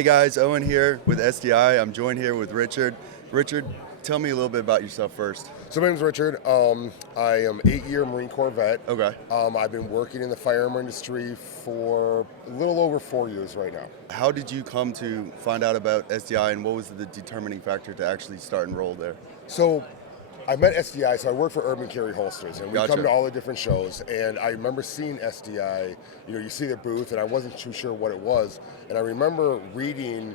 Hey guys, Owen here with SDI. I'm joined here with Richard. Richard, tell me a little bit about yourself first. So my name's Richard. I am 8-year Marine Corps vet. Okay. I've been working in the firearm industry for a little over 4 years right now. How did you come to find out about SDI and what was the determining factor to actually start enroll there? So I met SDI, so I work for Urban Carry Holsters, and we Gotcha. come to all the different shows, and I remember seeing SDI, you see their booth, and I wasn't too sure what it was, and I remember reading,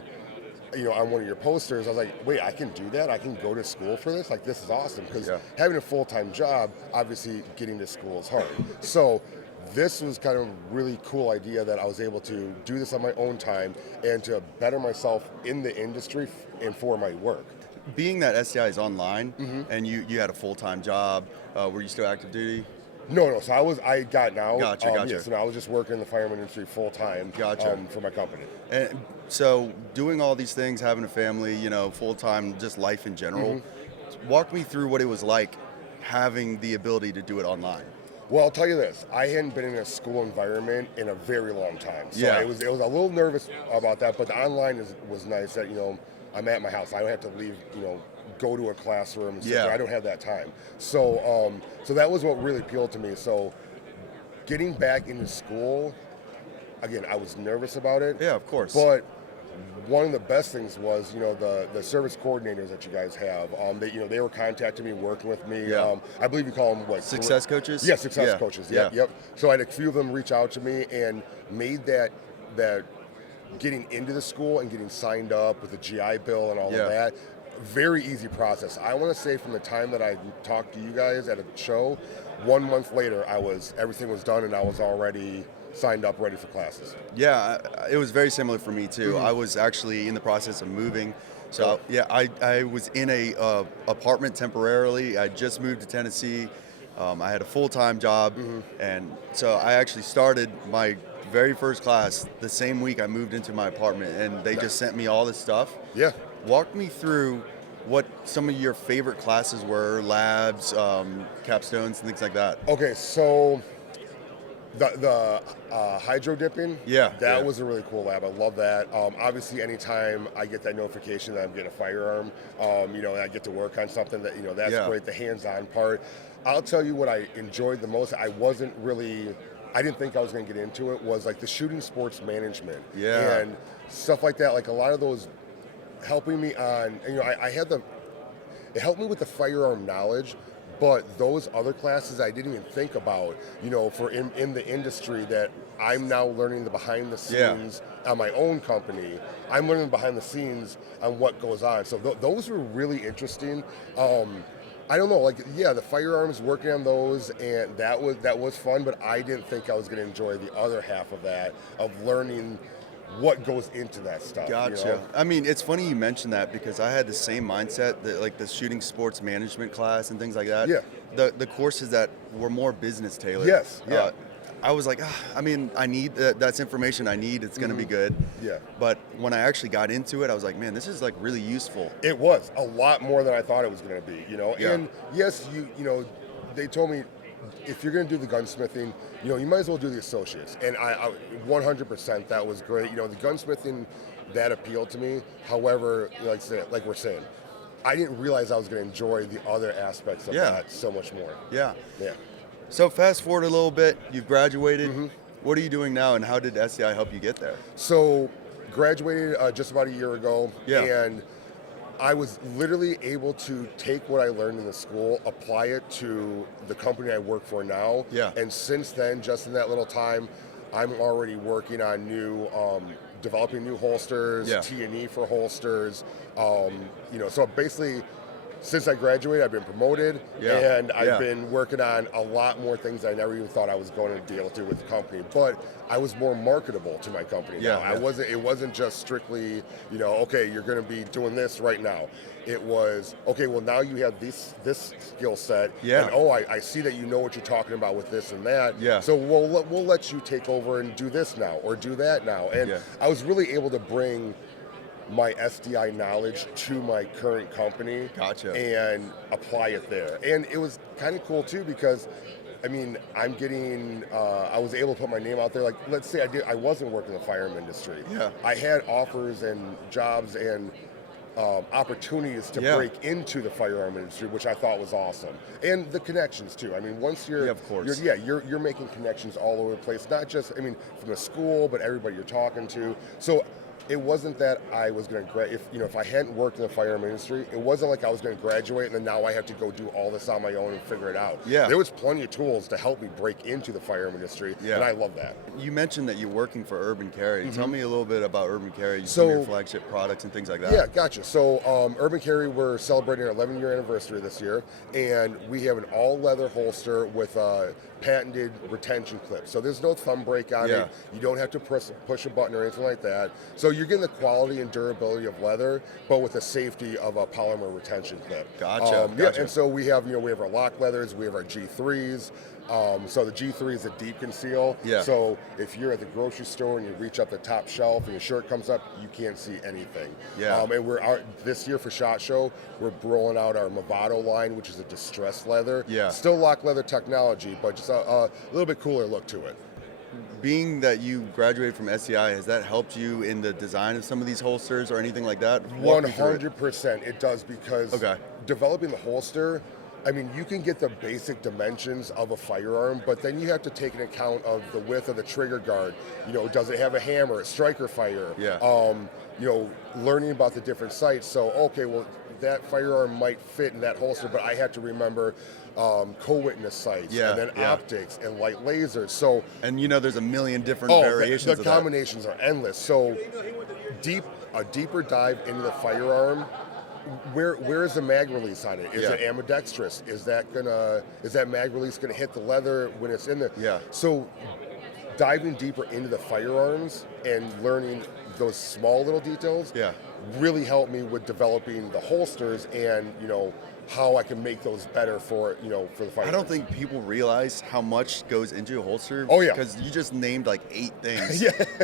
on one of your posters, I was like, wait, I can do that? I can go to school for this? Like, this is awesome, because having a full-time job, obviously getting to school is hard. So this was kind of a really cool idea that I was able to do this on my own time and to better myself in the industry and for my work. Being that SDI is online and you had a full-time job, were you still active duty? No. So I got now. Gotcha. Yeah, so now I was just working in the firearm industry full time. Gotcha. For my company. And so doing all these things, having a family, full-time, just life in general, walk me through what it was like having the ability to do it online. Well, I'll tell you this: I hadn't been in a school environment in a very long time, so Yeah. it was a little nervous about that. But the online was nice. That I'm at my house. I don't have to leave. Go to a classroom. And sit there. I don't have that time. So so that was what really appealed to me. So getting back into school, again, I was nervous about it. Yeah, of course. But one of the best things was, the service coordinators that you guys have. They were contacting me, working with me. Yeah. I believe you call them what? Success coaches? Yeah, success coaches. Yep. So I had a few of them reach out to me and made that getting into the school and getting signed up with the GI Bill and all of that. Very easy process. I want to say from the time that I talked to you guys at a show, 1 month later, everything was done and I was already signed up, ready for classes. Yeah, it was very similar for me too. I was actually in the process of moving. So I was in a apartment temporarily. I just moved to Tennessee. I had a full-time job, and so I actually started my very first class the same week I moved into my apartment, and they just sent me all this stuff. Yeah. Walk me through what some of your favorite classes were, labs, capstones, and things like that. Okay, so the hydro dipping, that was a really cool lab. I love that. Obviously, anytime I get that notification that I'm getting a firearm, and I get to work on something that's great. The hands-on part. I'll tell you what I enjoyed the most. I didn't think I was going to get into it. Was like the shooting sports management and stuff like that. Like a lot of those helping me on. It helped me with the firearm knowledge. But those other classes I didn't even think about, for in the industry that I'm now learning the behind the scenes on my own company. I'm learning behind the scenes on what goes on. So those were really interesting. I don't know, the firearms, working on those, and that was fun, but I didn't think I was going to enjoy the other half of that, of learning what goes into that stuff. Gotcha. I mean, it's funny you mentioned that because I had the same mindset, that, the shooting sports management class and things like that. Yeah. The courses that were more business tailored. Yes. Yeah. I was like, I need that's information I need. It's going to be good. Yeah. But when I actually got into it, I was like, man, this is really useful. It was a lot more than I thought it was going to be. Yeah. And yes, they told me, if you're going to do the gunsmithing, you might as well do the associates. And I 100%, that was great. The gunsmithing, that appealed to me. However, like we're saying, I didn't realize I was going to enjoy the other aspects of that so much more. Yeah. Yeah. So fast forward a little bit, you've graduated. What are you doing now, and how did SDI help you get there? So graduated just about a year ago. Yeah. And I was literally able to take what I learned in the school, apply it to the company I work for now. Yeah. And since then, just in that little time, I'm already working on developing new holsters, T&E for holsters. So basically, since I graduated, I've been promoted, and I've been working on a lot more things that I never even thought I was going to be able to do with the company. But I was more marketable to my company now. It wasn't just strictly, okay, you're going to be doing this right now. It was, okay, well, now you have this skill set, and I see that you know what you're talking about with this and that. Yeah. So we'll let you take over and do this now or do that now. And I was really able to bring my SDI knowledge to my current company. Gotcha. And apply it there. And it was kind of cool too because I mean, I'm getting, I was able to put my name out there. Like, let's say I wasn't working in the firearm industry. Yeah. I had offers and jobs and opportunities to break into the firearm industry, which I thought was awesome. And the connections too. I mean, once you're, of course. you're making connections all over the place, not just, I mean, from the school, but everybody you're talking to. So it wasn't that I was going to, if I hadn't worked in the firearm industry, it wasn't like I was going to graduate and then now I have to go do all this on my own and figure it out. Yeah. There was plenty of tools to help me break into the firearm industry, and I love that. You mentioned that you're working for Urban Carry. Tell me a little bit about Urban Carry, some of your flagship products and things like that. Yeah, gotcha. So Urban Carry, we're celebrating our 11-year anniversary this year, and we have an all-leather holster with a patented retention clip. So there's no thumb break on it. You don't have to push a button or anything like that. So you're getting the quality and durability of leather, but with the safety of a polymer retention clip. Gotcha. Yeah, and so we have our lock leathers, we have our G3s. So the G3 is a deep conceal. Yeah. So if you're at the grocery store and you reach up the top shelf and your shirt comes up, you can't see anything. Yeah. And we're this year for SHOT Show, we're rolling out our Movado line, which is a distressed leather. Yeah. Still lock leather technology, but just a little bit cooler look to it. Being that you graduated from SDI, has that helped you in the design of some of these holsters or anything like that? 100% it does, because developing the holster, I mean, you can get the basic dimensions of a firearm, but then you have to take into account of the width of the trigger guard. You know, does it have a hammer, a striker fire? Yeah. You know, learning about the different sights. So, okay, well, that firearm might fit in that holster, but I have to remember co-witness sights, and then optics and light lasers. So, and you know, there's a million different variations. The combinations are endless. So, a deeper dive into the firearm. Where is the mag release on it? Is it ambidextrous? Is that mag release gonna hit the leather when it's in there? Yeah. So diving deeper into the firearms and learning those small little details really helped me with developing the holsters and, you know, how I can make those better for the firearms. I don't think people realize how much goes into a holster. Oh yeah. Because you just named like 8 things.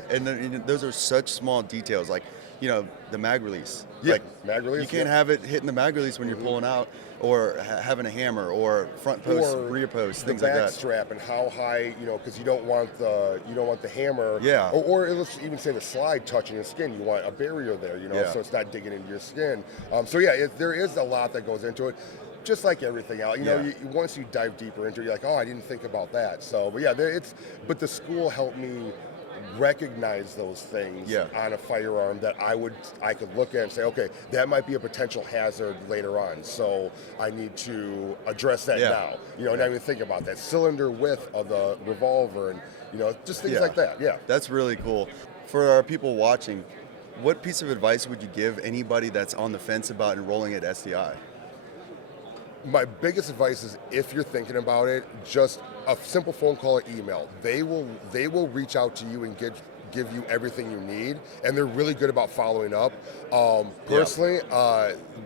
And those are such small details. Like, you know, the mag release. Like, mag release. You can't have it hitting the mag release when you're pulling out, or having a hammer, or front post, rear post, things like that. The back strap and how high, you know, because you don't want the hammer. Yeah. Or let's even say the slide touching your skin. You want a barrier there, you know, so it's not digging into your skin. So yeah, there is a lot that goes into it. Just like everything else, you know, once you dive deeper into it, you're like, oh, I didn't think about that. So, but yeah, but the school helped me recognize those things on a firearm that I could look at and say, okay, that might be a potential hazard later on, so I need to address that now. You know, not even think about that cylinder width of the revolver, and you know, just things like that. Yeah, that's really cool. For our people watching, what piece of advice would you give anybody that's on the fence about enrolling at SDI? My biggest advice is, if you're thinking about it, just a simple phone call or email. They will reach out to you and give you everything you need, and they're really good about following up. Personally,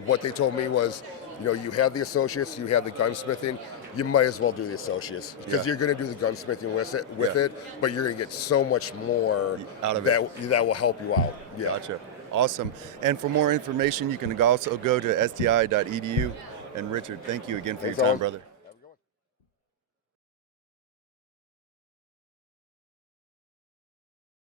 what they told me was, you know, you have the associates, you have the gunsmithing, you might as well do the associates, because you're going to do the gunsmithing with it, but you're going to get so much more out of it that will help you out. Yeah. Gotcha. Awesome. And for more information, you can also go to SDI.edu. And Richard, thank you again for your time, brother.